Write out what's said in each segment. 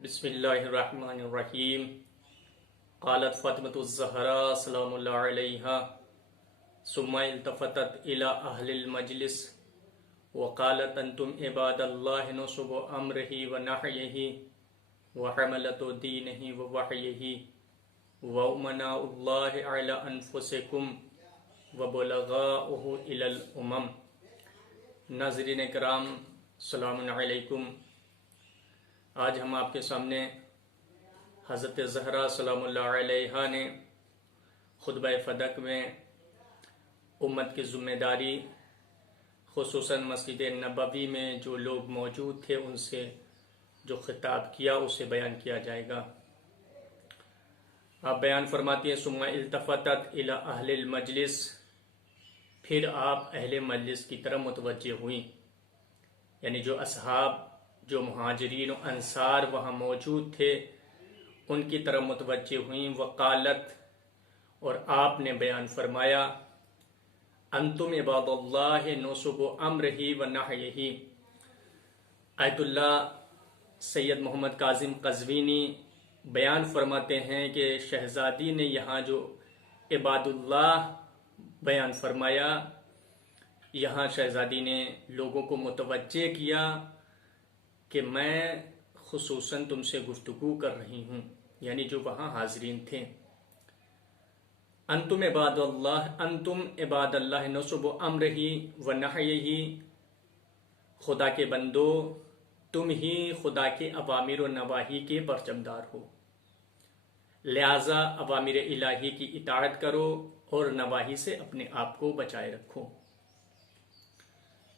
بسم اللہ الرحمن الرحیم قالت فاطمة الزہرا سلام اللہ علیہا ثم التفتت الى اہل المجلس وقالت انتم عباد اللہ نصب امرہ ونحیہ وحملت دینہ ووحیہ وامناء اللہ علی انفسکم وبلغاؤہ الی الامم۔ ناظرین کرام السلام علیکم۔ آج ہم آپ کے سامنے حضرت زہرا سلام اللہ علیہا نے خطبہ فدق میں امت کی ذمہ داری خصوصاً مسجد نبوی میں جو لوگ موجود تھے ان سے جو خطاب کیا اسے بیان کیا جائے گا۔ آپ بیان فرماتی ہیں ثم التفتت الی اہل المجلس، پھر آپ اہل مجلس کی طرف متوجہ ہوئیں، یعنی جو اصحاب جو مہاجرین و انصار وہاں موجود تھے ان کی طرف متوجہ ہوئیں۔ وقالت، اور آپ نے بیان فرمایا، انتم عباد اللہ نصب امرہ ونحیہ۔ آیت اللہ سید محمد کاظم قزوینی بیان فرماتے ہیں کہ شہزادی نے یہاں جو عباد اللہ بیان فرمایا، یہاں شہزادی نے لوگوں کو متوجہ کیا کہ میں خصوصاً تم سے گفتگو کر رہی ہوں، یعنی جو وہاں حاضرین تھے۔ انتم عباد اللہ نصب امرہ ونحیہ، خدا کے بندو تم ہی خدا کے اوامر و نواہی کے پرچمدار ہو، لہذا اوامر الہی کی اطاعت کرو اور نواہی سے اپنے آپ کو بچائے رکھو،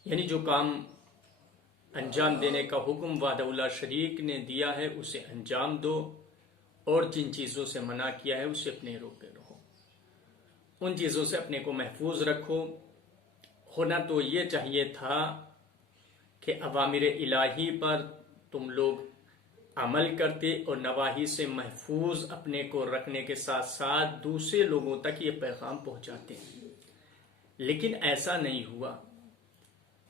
یعنی جو کام انجام دینے کا حکم وحدہ لا شریک نے دیا ہے اسے انجام دو، اور جن چیزوں سے منع کیا ہے اسے اپنے روکے رہو، ان چیزوں سے اپنے کو محفوظ رکھو۔ ہونا تو یہ چاہیے تھا کہ اوامر الہی پر تم لوگ عمل کرتے اور نواہی سے محفوظ اپنے کو رکھنے کے ساتھ ساتھ دوسرے لوگوں تک یہ پیغام پہنچاتے، لیکن ایسا نہیں ہوا۔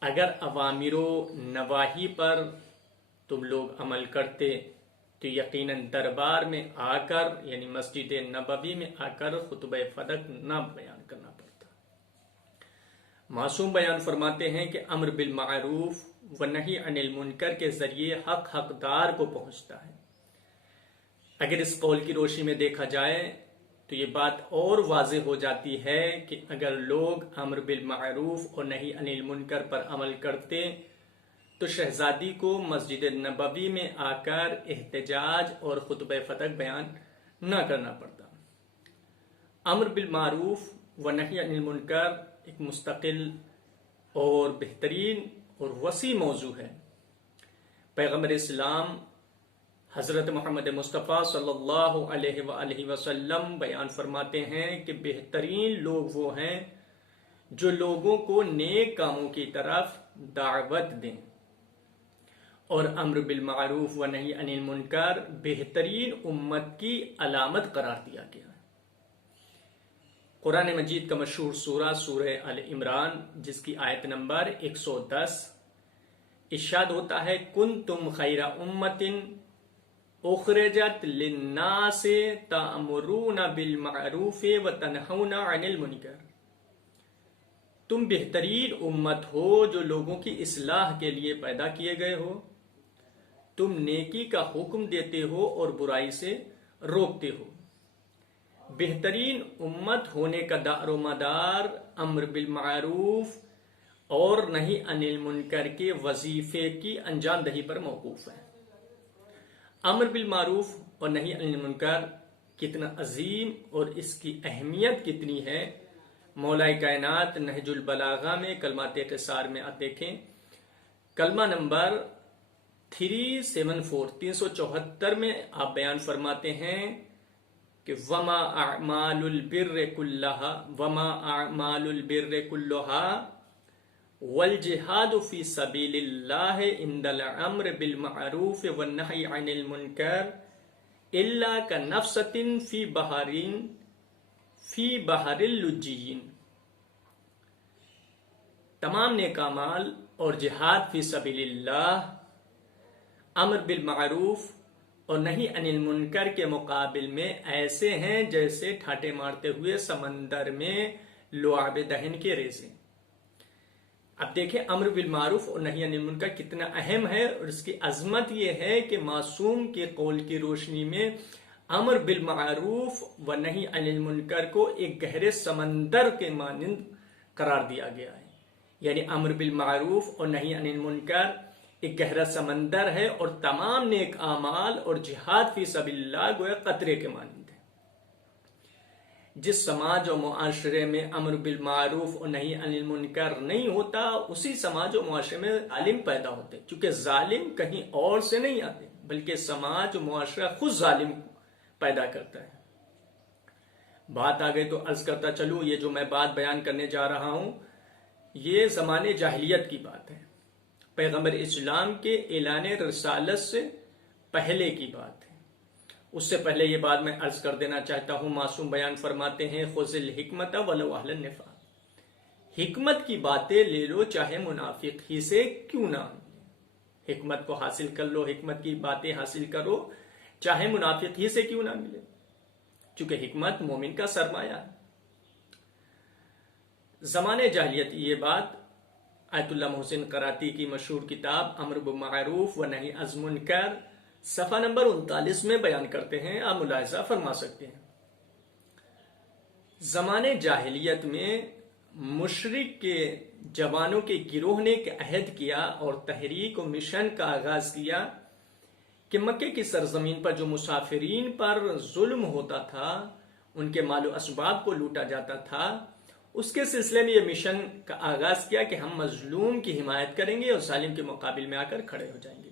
اگر اوامر و نواہی پر تم لوگ عمل کرتے تو یقیناً دربار میں آ کر، یعنی مسجد نبوی میں آ کر خطبہ فدق نہ بیان کرنا پڑتا۔ معصوم بیان فرماتے ہیں کہ امر بالمعروف و نہی عن المنکر کے ذریعے حق حقدار کو پہنچتا ہے۔ اگر اس قول کی روشنی میں دیکھا جائے تو یہ بات اور واضح ہو جاتی ہے کہ اگر لوگ امر بالمعروف اور نہی عن المنکر پر عمل کرتے تو شہزادی کو مسجد نبوی میں آ کر احتجاج اور خطبہ فدق بیان نہ کرنا پڑتا۔ امر بالمعروف و نہی عن المنکر ایک مستقل اور بہترین اور وسیع موضوع ہے۔ پیغمبر اسلام حضرت محمد مصطفیٰ صلی اللہ علیہ وآلہ وسلم بیان فرماتے ہیں کہ بہترین لوگ وہ ہیں جو لوگوں کو نیک کاموں کی طرف دعوت دیں، اور امر بالمعروف و نہی عن المنکر بہترین امت کی علامت قرار دیا گیا ہے۔ قرآن مجید کا مشہور سورہ سورہ آل عمران جس کی آیت نمبر 110 ارشاد ہوتا ہے کنتم خیر امت اخرجت للناس تأمرون بالمعروف وتنہون عن المنکر، تم بہترین امت ہو جو لوگوں کی اصلاح کے لیے پیدا کیے گئے ہو، تم نیکی کا حکم دیتے ہو اور برائی سے روکتے ہو۔ بہترین امت ہونے کا دار و مدار امر بالمعروف اور نہی عن المنکر کے وظیفے کی انجام دہی پر موقوف ہے۔ امر بالمعروف اور نہی عن المنکر کتنا عظیم اور اس کی اہمیت کتنی ہے، مولا کائنات نہج البلاغہ میں کلمات قصار میں آپ دیکھیں، کلمہ نمبر 374 میں آپ بیان فرماتے ہیں کہ وما اعمال البر كلها والجہاد فی سبیل اللہ عند الامر بالمعروف والنہی عن المنکر الا کنفست فی بحر اللجین۔ تمام نیک اعمال اور جہاد فی سبیل اللہ، امر بالمعروف اور نہی انل منکر کے مقابل میں ایسے ہیں جیسے ٹھاٹے مارتے ہوئے سمندر میں لعاب دہن کے ریزے۔ اب دیکھیں امر بالمعروف اور نہی عن المنکر کتنا اہم ہے، اور اس کی عظمت یہ ہے کہ معصوم کے قول کی روشنی میں امر بالمعروف و نہی عن المنکر کو ایک گہرے سمندر کے مانند قرار دیا گیا ہے۔ یعنی امر بالمعروف اور نہی عن المنکر ایک گہرا سمندر ہے، اور تمام نیک اعمال اور جہاد فی سبیل اللہ گویا قطرے کے مانند ہے۔ جس سماج و معاشرے میں امر بالمعروف اور نہی عن المنکر نہیں ہوتا، اسی سماج و معاشرے میں ظالم پیدا ہوتے، چونکہ ظالم کہیں اور سے نہیں آتے بلکہ سماج و معاشرہ خود ظالم پیدا کرتا ہے۔ بات آ گئی تو عرض کرتا چلوں، یہ جو میں بات بیان کرنے جا رہا ہوں یہ زمانے جاہلیت کی بات ہے، پیغمبر اسلام کے اعلان رسالت سے پہلے کی بات ہے۔ اس سے پہلے یہ بات میں عرض کر دینا چاہتا ہوں، معصوم بیان فرماتے ہیں خذ الحکمت ولو اہل النفاق، حکمت کی باتیں لے لو چاہے منافق ہی سے کیوں نہ ملے۔ حکمت کو حاصل کر لو، حکمت کی باتیں حاصل کرو چاہے منافق ہی سے کیوں نہ ملے، چونکہ حکمت مومن کا سرمایہ ہے۔ زمانے جاہلیت یہ بات آیت اللہ محسن قراتی کی مشہور کتاب امر بالمعروف و نہی عن المنکر صفحہ نمبر 39 میں بیان کرتے ہیں، آپ ملاحظہ فرما سکتے ہیں۔ زمانے جاہلیت میں مشرک کے جوانوں کے گروہ نے عہد کیا اور تحریک و مشن کا آغاز کیا کہ مکے کی سرزمین پر جو مسافرین پر ظلم ہوتا تھا، ان کے مال و اسباب کو لوٹا جاتا تھا، اس کے سلسلے میں یہ مشن کا آغاز کیا کہ ہم مظلوم کی حمایت کریں گے اور ظالم کے مقابل میں آ کر کھڑے ہو جائیں گے۔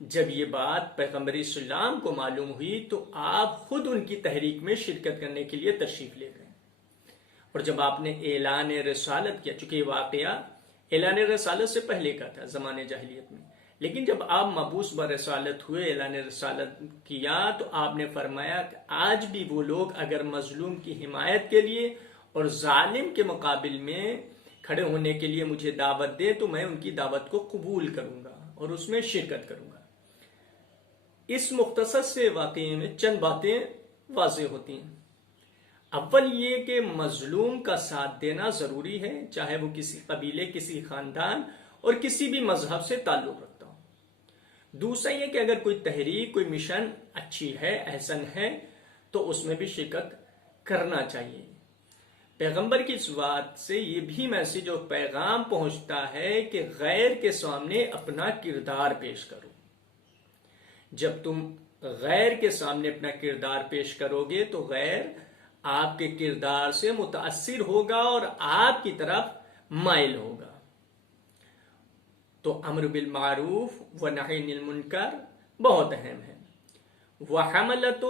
جب یہ بات پیغمبر اسلام کو معلوم ہوئی تو آپ خود ان کی تحریک میں شرکت کرنے کے لیے تشریف لے گئے، اور جب آپ نے اعلان رسالت کیا، چونکہ یہ واقعہ اعلان رسالت سے پہلے کا تھا زمانے جاہلیت میں، لیکن جب آپ مبعوث برسالت ہوئے، اعلان رسالت کیا، تو آپ نے فرمایا کہ آج بھی وہ لوگ اگر مظلوم کی حمایت کے لیے اور ظالم کے مقابل میں کھڑے ہونے کے لیے مجھے دعوت دیں تو میں ان کی دعوت کو قبول کروں گا اور اس میں شرکت کروں گا۔ اس مختصر سے واقعے میں چند باتیں واضح ہوتی ہیں۔ اول یہ کہ مظلوم کا ساتھ دینا ضروری ہے، چاہے وہ کسی قبیلے، کسی خاندان اور کسی بھی مذہب سے تعلق رکھتا ہو۔ دوسرا یہ کہ اگر کوئی تحریک، کوئی مشن اچھی ہے، احسن ہے، تو اس میں بھی شرکت کرنا چاہیے۔ پیغمبر کی اس بات سے یہ بھی میسج اور پیغام پہنچتا ہے کہ غیر کے سامنے اپنا کردار پیش کرو۔ جب تم غیر کے سامنے اپنا کردار پیش کرو گے تو غیر آپ کے کردار سے متاثر ہوگا اور آپ کی طرف مائل ہوگا۔ تو امر بالمعروف و نہی عن المنکر بہت اہم ہے۔ وَحَمَلَةُ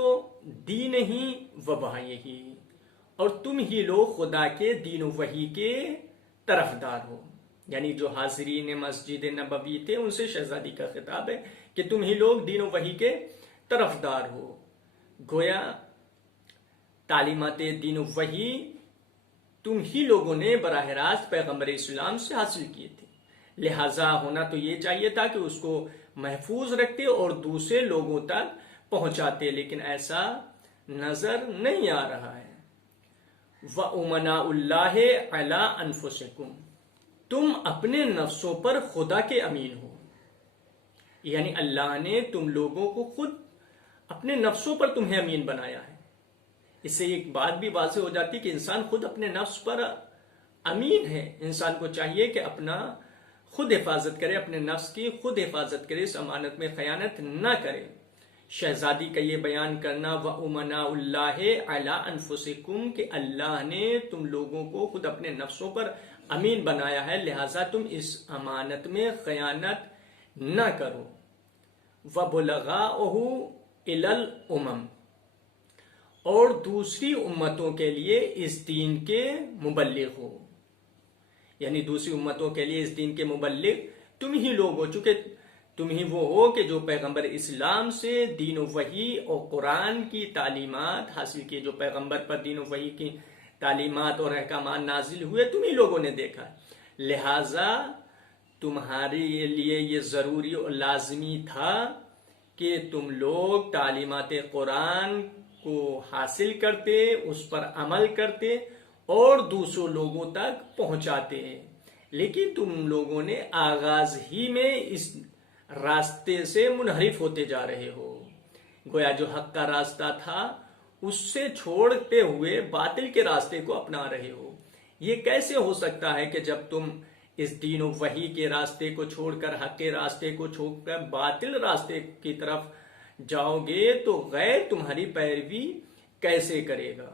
دِينِهِ وَوَحْيِهِ، اور تم ہی لوگ خدا کے دین و وحی کے طرفدار ہو۔ یعنی جو حاضرین مسجد نبوی تھے ان سے شہزادی کا خطاب ہے کہ تم ہی لوگ دین و وحی کے طرفدار ہو۔ گویا تعلیمات دین و وحی تم ہی لوگوں نے براہ راست پیغمبر اسلام سے حاصل کیے تھے، لہذا ہونا تو یہ چاہیے تھا کہ اس کو محفوظ رکھتے اور دوسرے لوگوں تک پہنچاتے، لیکن ایسا نظر نہیں آ رہا ہے۔ وَأُمَنَاءُ اللَّهِ عَلَىٰ أَنفُسِكُمْ، تم اپنے نفسوں پر خدا کے امین ہو۔ یعنی اللہ نے تم لوگوں کو خود اپنے نفسوں پر تمہیں امین بنایا ہے۔ اس سے ایک بات بھی واضح ہو جاتی کہ انسان خود اپنے نفس پر امین ہے۔ انسان کو چاہیے کہ اپنا خود حفاظت کرے، اپنے نفس کی خود حفاظت کرے، اس امانت میں خیانت نہ کرے۔ شہزادی کا یہ بیان کرنا وَأُمَنَاءُ اللَّهِ عَلَىٰ أَنفُسِكُمْ کہ اللہ نے تم لوگوں کو خود اپنے نفسوں پر امین بنایا ہے، لہٰذا تم اس امانت میں خیانت نہ کرو۔ وَبُلَغَاؤُهُ إِلَى الْأُمَمِ، اور دوسری امتوں کے لیے اس دین کے مبلغ ہو۔ یعنی دوسری امتوں کے لیے اس دین کے مبلغ تم ہی لوگ ہو، چونکہ تم ہی وہ ہو کہ جو پیغمبر اسلام سے دین و وحی اور قرآن کی تعلیمات حاصل کی، جو پیغمبر پر دین و وحی کی تعلیمات اور احکامات نازل ہوئے تم ہی لوگوں نے دیکھا، لہٰذا تمہارے لیے یہ ضروری اور لازمی تھا کہ تم لوگ تعلیمات قرآن کو حاصل کرتے، اس پر عمل کرتے اور دوسروں لوگوں تک پہنچاتے ہیں، لیکن تم لوگوں نے آغاز ہی میں اس راستے سے منحرف ہوتے جا رہے ہو۔ گویا جو حق کا راستہ تھا اس سے چھوڑتے ہوئے باطل کے راستے کو اپنا رہے ہو۔ یہ کیسے ہو سکتا ہے کہ جب تم اس دین و وحی کے راستے کو چھوڑ کر، حق کے راستے کو چھوڑ کر باطل راستے کی طرف جاؤ گے تو غیر تمہاری پیروی کیسے کرے گا؟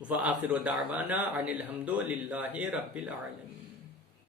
وآخر دعوانا ان الحمد للہ رب العالمین۔